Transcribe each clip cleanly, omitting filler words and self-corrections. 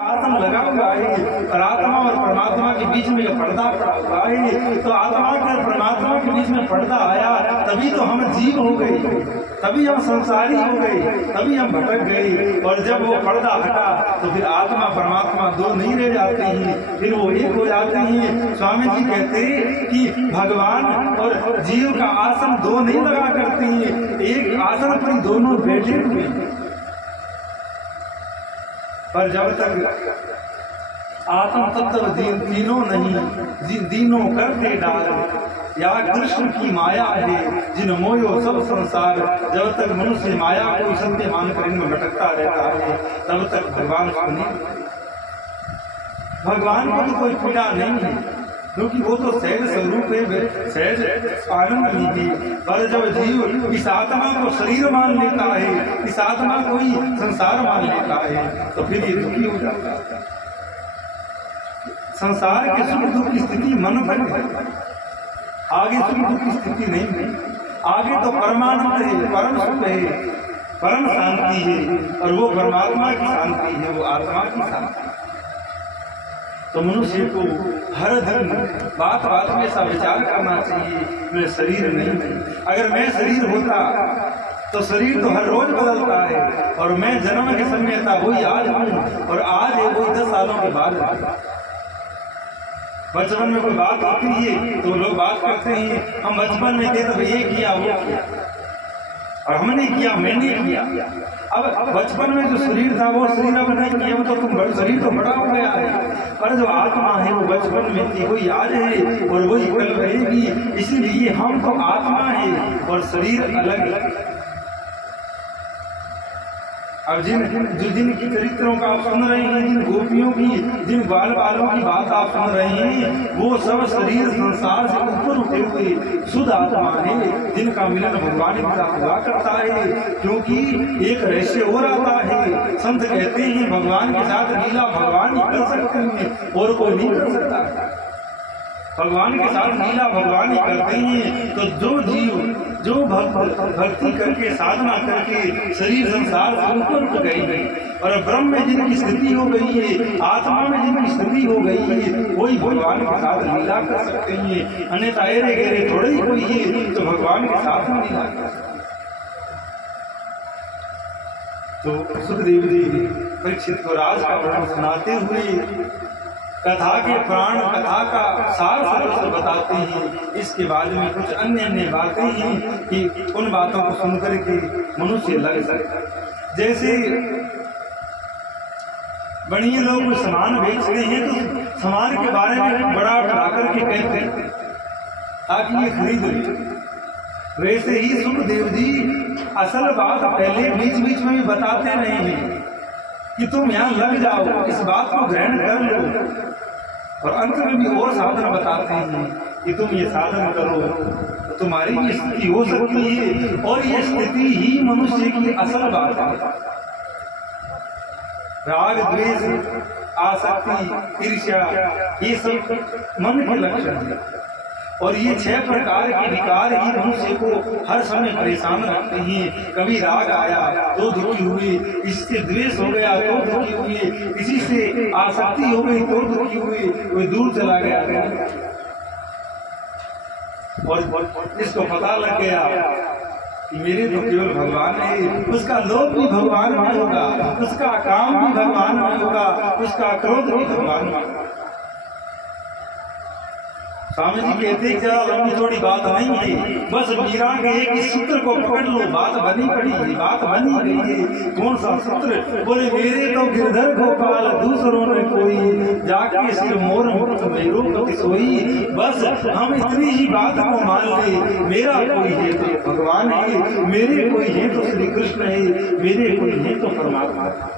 आत्मा लगा हुआ है और आत्मा और परमात्मा के बीच में जो पर्दा पड़ा हुआ है, तो आत्मा के परमात्मा के बीच में पर्दा आया, तभी तो हम जीव हो गए, तभी हम संसारी हो गए, तभी हम भटक गए। और जब वो पर्दा हटा तो फिर आत्मा परमात्मा दो नहीं रह जाते हैं, फिर वो एक हो जाते हैं। स्वामी जी कहते हैं कि भगवान और जीव का आसन दो नहीं लगा करते हैं, एक आसन पर दोनों बैठे हुए हैं। पर जब तक आत्म तत्व दीनों नहीं दीनों करते डाल, या कृष्ण की माया है जिन मोयो सब संसार। जब तक मनुष्य माया को सत्य मानकर इनमें भटकता रहता है, तब तक भगवान को नहीं, भगवान को तो कोई पीड़ा नहीं है, क्योंकि वो तो सहज स्वरूप है, सहज आनंद नहीं है। पर जब जीव इस आत्मा को शरीर मान लेता है, इस आत्मा को ही संसार मान लेता है, तो फिर ये दुखी हो जाता है। संसार के सुख दुख की स्थिति मन तक है, आगे सुख दुख की स्थिति नहीं है। आगे तो परमानंद है, परम सुख है, परम शांति है, और वो परमात्मा की शांति है, वो आत्मा की शांति है। तो मनुष्य को हर दिन बात बात में ऐसा विचार करना चाहिए, मैं शरीर नहीं हूँ। अगर मैं शरीर होता तो शरीर तो हर रोज बदलता है, और मैं जन्म के समय था वही आज हूँ, और आज है वही 10 सालों के बाद। बचपन में कोई बात होती है तो लोग बात करते हैं, हम बचपन में थे तो ये किया वो किया, और हमने किया मैंने किया। अब बचपन में जो शरीर था वो शरीर अब नहीं किया, तो तुम शरीर तो बड़ा हो गया है, पर जो आत्मा है वो बचपन में थी वही आज है और वही कल रहेगी। इसीलिए हम तो आत्मा है और शरीर अलग अलग। अब जिनकी चरित्रों का आप सुन रहे हैं, जिन गोपियों की, जिन बाल बालों की बात आप सुन रहे हैं, वो सब शरीर संसार से ऊपर उठे हुए शुद्ध आत्मा है, जिनका मिलन भगवान के साथ हुआ करता है। क्योंकि एक रहस्य और आता है, संत कहते हैं भगवान के साथ लीला भगवान ही कर सकते हैं और कोई नहीं कर सकता। भगवान के साथ लीला भगवान ही करते हैं। तो जो जीव जो भक्ति करके साधना करके शरीर संसार से ऊपर उठ गई, और ब्रह्म में जिनकी स्थिति हो गई है, आत्मा में जिनकी स्थिति हो गई है, वही भगवान के साथ लीला कर सकते हैं। अन्यथा एरे गेरे थोड़े ही कोई है तो भगवान के साथ में लीला कर सकते। तो सुखदेव जी परीक्षित को राज का वर्णन सुनाते हुए कथा के प्राण, कथा का सार सर्वस्व बताते हैं। इसके बाद में कुछ अन्य बातें हैं कि उन बातों को सुनकर के मनुष्य लग सकता। जैसे बड़े लोग सामान बेचते हैं तो सामान के बारे में बड़ा बढ़ा करके कहते हैं ताकि ये खरीद ले। वैसे ही सुखदेव जी असल बात पहले बीच बीच में भी बताते रहे हैं कि तुम यहाँ लग जाओ, इस बात को ग्रहण कर लो, और अंत में भी और साधन बताते हैं कि तुम ये साधन करो तो तुम्हारी ये स्थिति हो सकती है, और ये स्थिति ही मनुष्य की असल बात है। राग द्वेष आसक्ति ईर्ष्या ये सब मन के लक्षण है, और ये 6 प्रकार के विकार ही मनुष्य को हर समय परेशान रखते हैं। कभी राग आया तो दुखी हुए, इससे द्वेष हो गया तो दुखी हुए, किसी से आसक्ति हो गई तो दुखी हुए, कोई दूर चला गया और इसको पता लग गया कि मेरे तो केवल भगवान है, उसका लोभ भी भगवान में होगा, उसका काम भी भगवान में होगा, उसका क्रोध भी भगवान में होगा। स्वामी जी कहते हैं जरा लंबी थोड़ी बात नहीं है, बस मीरा के एक सूत्र को पकड़ लो, बात बनी पड़ी है, बात बनी गई है। कौन सा सूत्र? बोले मेरे तो गिरधर गोपाल दूसरों ने कोई, जाके सिर मोर मुक्त मेरो पति सोई। बस हम इतनी ही बात को मान ले, मेरा कोई है तो भगवान है, मेरे कोई है तो श्री कृष्ण है, मेरे कोई है तो परमात्मा है,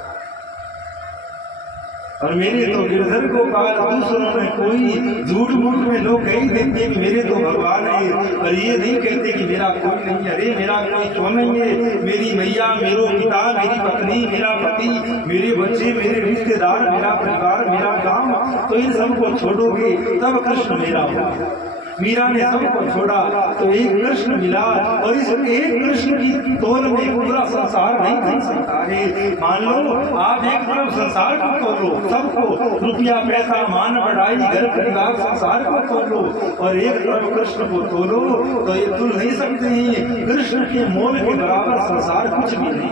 और मेरे तो गिरधर गोपाल दूसरों ने कोई। झूठ मूठ में लोग कही देते हैं कि मेरे तो भगवान है, और ये नहीं कहते कि मेरा कोई नहीं है। अरे मेरा कोई क्यों नहीं है? मेरी मैया, मेरा पिता, मेरी पत्नी, मेरा पति, मेरे बच्चे, मेरे रिश्तेदार, मेरा परिवार, मेरा काम, तो इन सबको छोड़ोगे तब कृष्ण मेरा होगा। मीरा ने सबको छोड़ा तो एक कृष्ण मिला, और इस एक कृष्ण की तोल में पूरा संसार नहीं खरीद सकता है। मान लो आप एक तरफ संसार को तोलो, सबको रुपया पैसा मान बढ़ाई घर परिवार संसार को तोलो, और एक तरफ कृष्ण को तोलो तो ये तुल नहीं सकते हैं। कृष्ण के मोल के बराबर संसार कुछ भी नहीं।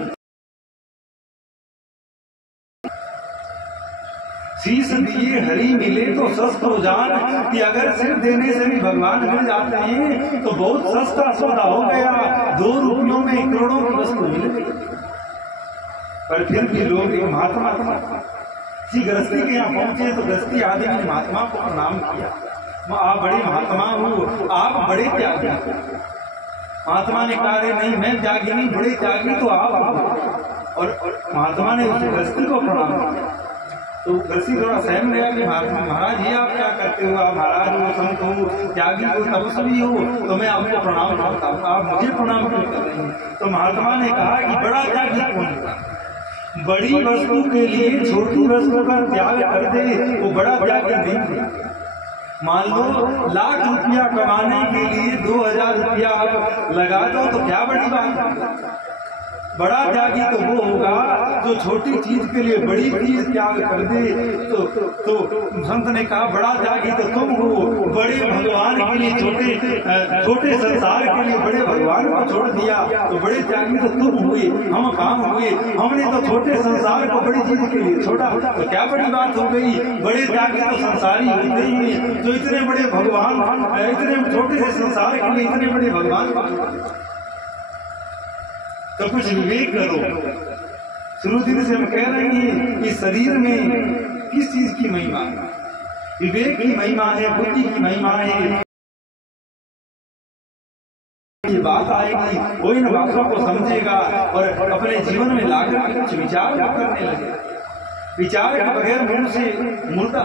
शीश दिए हरि मिले तो सस्ता हो जान, कि अगर सिर देने से भी भगवान मिल जाते हैं तो बहुत सस्ता सौदा हो गया। 2 रुपयों में करोड़ों की वस्तु मिल गई। पर फिर भी लोग एक महात्मा श्री गृहस्थी के यहाँ पहुंचे तो गृहस्थी आदि ने महात्मा को प्रणाम किया। आप बड़े महात्मा हो, आप बड़े त्यागी। महात्मा ने कहा नहीं मैं त्यागी नहीं, बड़े त्यागी तो आप। और महात्मा ने उस गृहस्थी को प्रणाम किया तो गृहस्थी थोड़ा सहम गया कि महाराज ये आप क्या करते हो, आप महाराज हो, संत हो, त्यागी हो, तपस्वी हो, तो मैं आपको प्रणाम करता हूँ, आप मुझे प्रणाम क्यों कर रहे हैं। तो महात्मा ने कहा कि बड़ा त्यागी कौन होगा, बड़ी वस्तु के लिए छोटी वस्तु का त्याग कर दे वो बड़ा त्यागी नहीं है। मान लो लाख रुपया कमाने के लिए 2000 रुपया आप लगा दो तो क्या बड़ी बात है। बड़ा त्यागी तो वो होगा जो छोटी चीज के लिए बड़ी चीज त्याग कर दे। तो संत ने कहा बड़ा त्यागी तो तुम हो, बड़े भगवान के लिए छोटे संसार के लिए बड़े भगवान को छोड़ दिया तो बड़े त्यागी तो तुम हुए, हम काम हुए। हमने तो छोटे संसार को बड़ी चीज के लिए छोड़ा तो क्या बड़ी बात हो गई। बड़े त्यागी तो संसारी होते ही जो इतने बड़े भगवान, इतने छोटे से संसार के लिए इतने बड़े भगवान को। तो कुछ विवेक करो। शुरू दिन से हम कह रहे हैं कि शरीर में किस चीज की महिमा है, विवेक की महिमा है, बुद्धि की महिमा है। ये बात आएगी कोई इन बातों को समझेगा और अपने जीवन में लाकर कुछ विचार करने लगे। विचार के बगैर मनुष्य मुर्दा।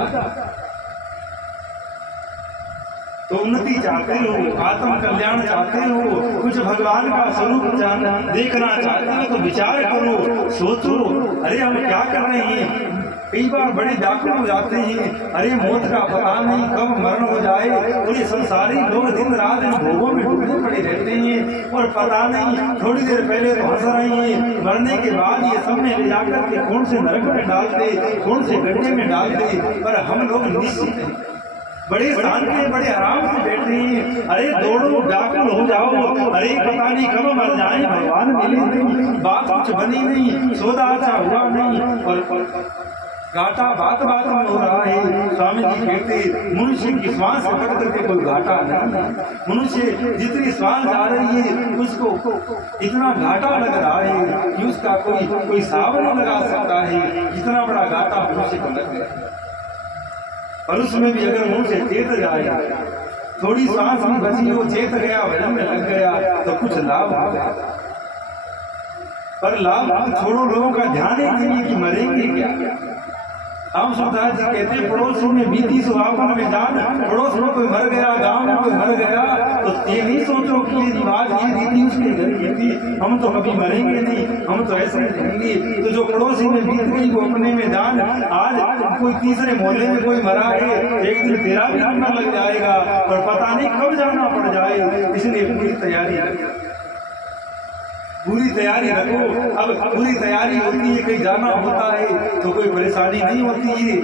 तो उन्नति चाहते हो, आत्म कल्याण चाहते हो, कुछ भगवान का स्वरूप देखना चाहते हो तो विचार करो, सोचो अरे हम क्या कर रहे हैं। कई बार बड़े व्याकुल हो जाते हैं, अरे मौत का पता नहीं कब मरण हो जाए, और ये संसारी लोग दिन रात इन भोगों में डूबे पड़े रहते हैं और पता नहीं थोड़ी देर पहले तो हंस रहे हैं, मरने के बाद ये सबने ले जाकर के कौन से नरक में डालते, कौन से गड्ढे में डालते। पर हम लोग निश्चित हैं, बड़े शांति बड़े आराम से बैठे हैं। अरे दौड़ो व्याकुल हो जाओ, अरे पता नहीं कब मर जाए, भगवान मिले नहीं, बात कुछ बनी नहीं, सौदा अच्छा हुआ नहीं, और घाटा बात में हो रहा है। स्वामी जी कहते मनुष्य की श्वास से बढ़ करके कोई घाटा नहीं। मनुष्य जितनी श्वास जा रही है उसको इतना घाटा लग रहा है कि उसका कोई हिसाब नहीं लगा सकता है, जितना बड़ा घाटा मनुष्य को लग गया। और उसमें भी अगर मुंह से चेत जाए, थोड़ी सांस भी बची हो, चेत गया, वजन में लग गया तो कुछ लाभ हो गया। पर लाभ छोड़ो, लोगों का ध्यान है कि मरेंगे क्या। हम सुखदास जी कहते हैं पड़ोस में बीती सुहावन में जान, पड़ोस में कोई मर गया, गांव में कोई मर गया तो ये नहीं सोचो कि ये रिवाज ये रीति उसके घर की थी, हम तो कभी मरेंगे नहीं, हम तो ऐसे ही रहेंगे। तो जो पड़ोसी में बीत गई वो अपने में जान। आज कोई तीसरे मोहल्ले में कोई मरा है, एक दिन तेरा भी नंबर लग जाएगा और पता नहीं कब जाना पड़ जाए। इसलिए पूरी तैयारी रखो। अब पूरी तैयारी होती है, कहीं जाना होता है तो कोई परेशानी नहीं होती है,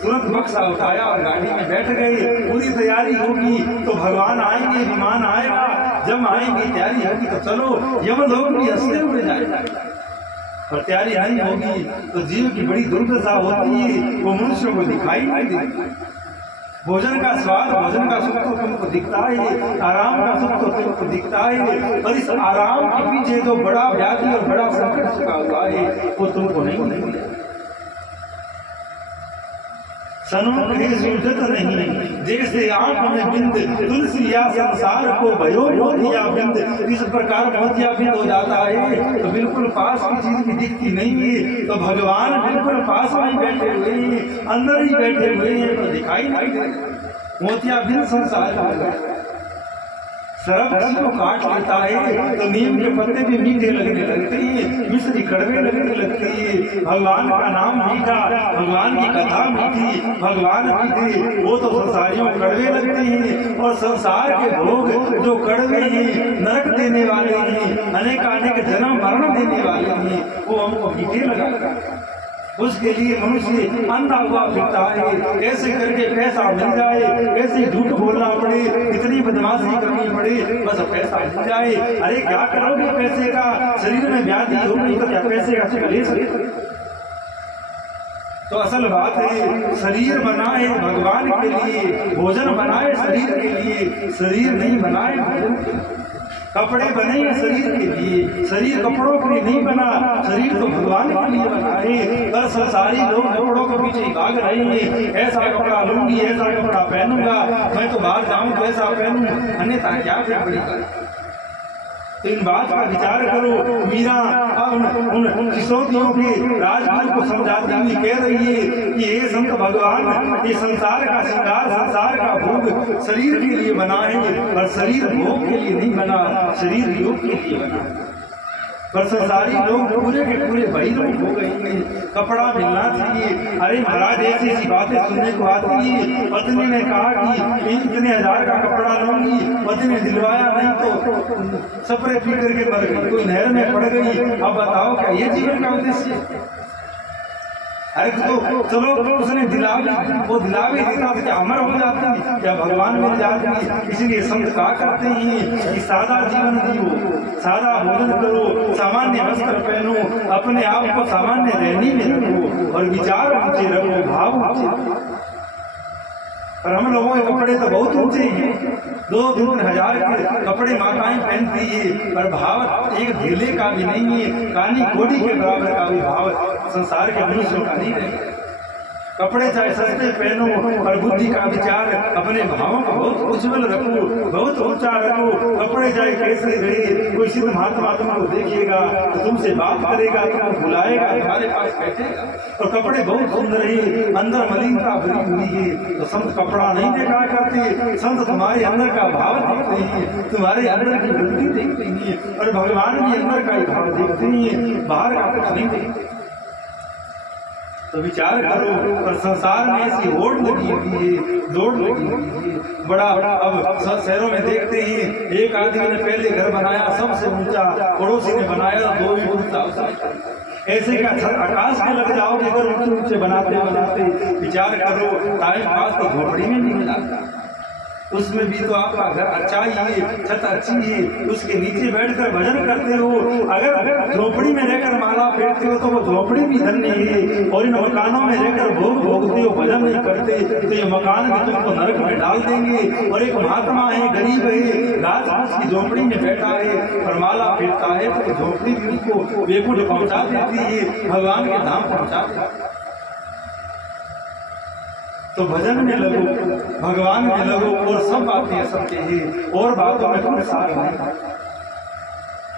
तुरंत बक्सा उठाया और गाड़ी में बैठ गए। पूरी तैयारी होगी तो भगवान आएंगे, विमान आएगा, जब आएंगे तैयारी होगी तो चलो यमलोक भी हंसते हुए जाएगा। और तैयारी नहीं होगी तो जीव की बड़ी दुर्दशा होती है, वो मनुष्य को दिखाई नहीं देती। भोजन का स्वाद, भोजन का सुख तो तुमको दिखता है, आराम का सुख तो तुमको दिखता है, पर इस आराम के पीछे जो बड़ा व्याधि और बड़ा संकट छुपा हुआ है वो तुमको नहीं दिखता। सनों के सूझत नहीं जैसे आंख में बिंद, तुलसी या संसार को भयो मोतिया बिंद। इस प्रकार मोतिया बिंद हो जाता है तो बिल्कुल पास की चीज भी दिखती नहीं है। तो भगवान बिल्कुल पास में बैठे हुए हैं, अंदर ही बैठे हुए हैं, तो दिखाई नहीं देते। मोतिया बिंद संसार सरक को काट लेता है तो नीम के पत्ते भी मीठे लगने लगते हैं, मिश्री कड़वे लगने लगते हैं। भगवान का नाम मीठा, भगवान की कथा मीठी, भगवान मीठे, वो तो संसारियों कड़वे लगते हैं। और संसार के भोग जो कड़वे हैं, नरक देने वाले हैं, अनेक जन्म मरण देने वाले हैं, वो हमको मीठे लगा। उसके लिए मनुष्य अंधा हुआ फिरता है, ऐसे करके पैसा मिल जाए, ऐसे झूठ बोलना पड़े, इतनी बदमाशी करनी पड़े, बस पैसा मिल जाए। अरे क्या करोगे पैसे का? शरीर में व्याधि होगी तो क्या पैसे का सुख ले सकते? तो असल बात है, शरीर बनाए भगवान के लिए, भोजन बनाए शरीर के लिए, शरीर नहीं बनाए भोजन के लिए। कपड़े बने हैं शरीर के लिए, शरीर कपड़ों के लिए नहीं बना, शरीर तो भगवान के लिए बना है। पर संसारी लोग कपड़ों के पीछे भाग रहे हैं, ऐसा कपड़ा लूंगी, ऐसा कपड़ा पहनूंगा, मैं तो बाहर जाऊं तो ऐसा पहनूं, अन्यथा क्या पड़ी। तो इन बात का विचार करो। मीरा उन किशोरियों के राजगुरु को समझाती हुई कह रही है कि ये संत भगवान, ये संसार का श्रृंगार, संसार का भोग शरीर के लिए बना है, और शरीर भोग के लिए नहीं बना, शरीर योग के लिए बना। पर संसारी लोग पूरे के पूरे बहिर्मुख हो गए हैं, कपड़ा मिलना चाहिए। अरे महाराज ऐसी ऐसी बातें सुनने को आती है। पत्नी ने कहा कि इतने 1000 का कपड़ा लूंगी, पति ने दिलवाया नहीं तो सपरे पी करके मर गई, कोई नहर में पड़ गई। अब बताओ क्या ये जीवन का उद्देश्य? अरे तो चलो उसने दिलावी, वो दिलावी देता तो क्या अमर हो जाती, क्या भगवान मिल जाती। इसलिए संत कहा करते हैं कि सादा जीवन जियो, सादा भोजन करो, सामान्य वस्त्र पहनो, अपने आप को सामान्य रहनी में रखो, और विचार ऊंचे रखो, भाव ऊंचे। पर हम लोगों के कपड़े तो बहुत ऊंचे हैं, 2-3 हजार के कपड़े माताएं पहनती है, पर भाव एक ढीले का भी नहीं है, कानी कोड़ी के बराबर का भी भाव संसार के मनुष्यों का नहीं है। कपड़े चाहे सस्ते पहनो, पर बुद्धि का विचार अपने भावों को बहुत उज्जवल रखो, बहुत ऊंचा रखो। कपड़े चाहे कैसे रहे, कोई सिद्ध महात्मा तुमको देखेगा तो तुमसे बात करेगा, तुमको बुलाएगा, तुम्हारे पास बैठेगा। और कपड़े बहुत सुंदर है, अंदर मलिनता भरी हुई है, तो संत कपड़ा नहीं देखा करते, संत तुम्हारे अंदर का भाव देखते हैं, तुम्हारे अंदर की वृत्ति देखते हैं, और भगवान के अंदर का ही भाव देखते हैं, बाहर का कुछ नहीं देखते। तो विचार करो। और संसार में ऐसी होड़ लगी हुई है, दौड़ लगी हुई है, बड़ा अब शहरों में देखते हैं, एक आदमी ने पहले घर बनाया सबसे ऊंचा, पड़ोसी ने बनाया 2 ही ऊंचा, ऐसे का आकाश में लग जाओगे अगर ऊंचे ऊंचे बनाते बनाते। विचार करो, टाइम पास तो झोपड़ी में नहीं मिला, उसमें भी तो आपका घर अच्छा ही है, छत अच्छी है, उसके नीचे बैठकर भजन करते हो। अगर झोपड़ी में रहकर माला फेरते हो तो वो झोपड़ी भी धन्य है, और इन मकानों में रहकर भोग भोगते हो, भजन नहीं करते तो ये मकान भी तुमको नरक में डाल देंगे। और एक महात्मा है, गरीब है, राजपूत की झोपड़ी में बैठा है, और माला फेरता है तो झोपड़ी भी उसको बेकुंठ पहुंचा देती है, भगवान के धाम पहुंचा देती है। तो भजन में लगो, भगवान में लगो, और सब बातें असत्य है, और बातों में कोई सार नहीं।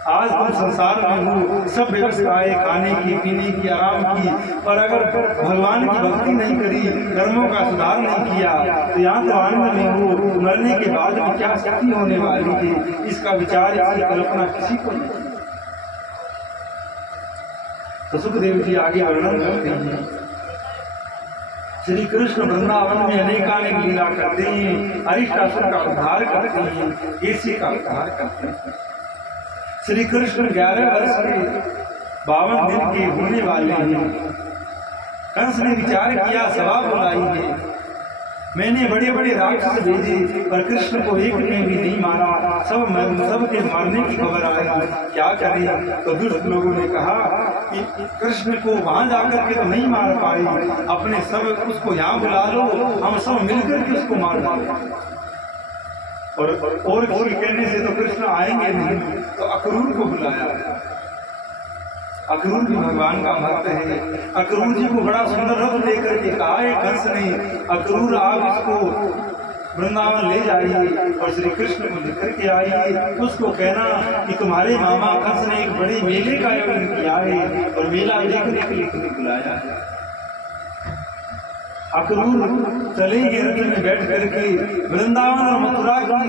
आज तुम संसार में हो, सब व्यवस्थाएं खाने की, पीने की, आराम की, पर अगर भगवान की भक्ति नहीं करी, कर्मों का सुधार नहीं किया, तो यहाँ तो आनंद में हो, मरने के बाद में क्या स्थिति होने वाली है, इसका विचार, इसकी कल्पना किसी को नहीं। तो सुखदेव जी आगे वर्णन करते हैं, श्री कृष्ण वृंदावन में अनेकानेक लीला करते हैं, अरिष्टासुर का उद्धार करते हैं, केसी का उद्धार करते हैं। श्री कृष्ण 11 वर्ष के 52 दिन के होने वाले हैं। कंस ने विचार किया, सभा बुलाई है, मैंने बड़े बड़े राक्षस भेजे, पर कृष्ण को एक ने भी नहीं मारा, सब के मारने की खबर आई, क्या करें? तो दुष्ट लोगों ने कहा कि कृष्ण को वहां जाकर के तो नहीं मार पाए, अपने सब उसको यहाँ बुला लो, हम सब मिलकर के उसको मार डालें। और किसी कहने से तो कृष्ण आएंगे नहीं, तो अक्रूर को बुलाया। अक्रूर भी भगवान का भक्त है। अक्रूर जी को बड़ा सुंदर रथ लेकर के कहा है कंस ने, अक्रूर आप इसको वृंदावन ले जाइए और श्री कृष्ण को लेकर के आइए, उसको कहना कि तुम्हारे मामा कंस ने एक बड़े मेले का आयोजन किया है और मेला देखने के लिए तुम्हें बुलाया है। अक्रूर चलेंगे रथ में बैठ करके वृंदावन और मथुरा की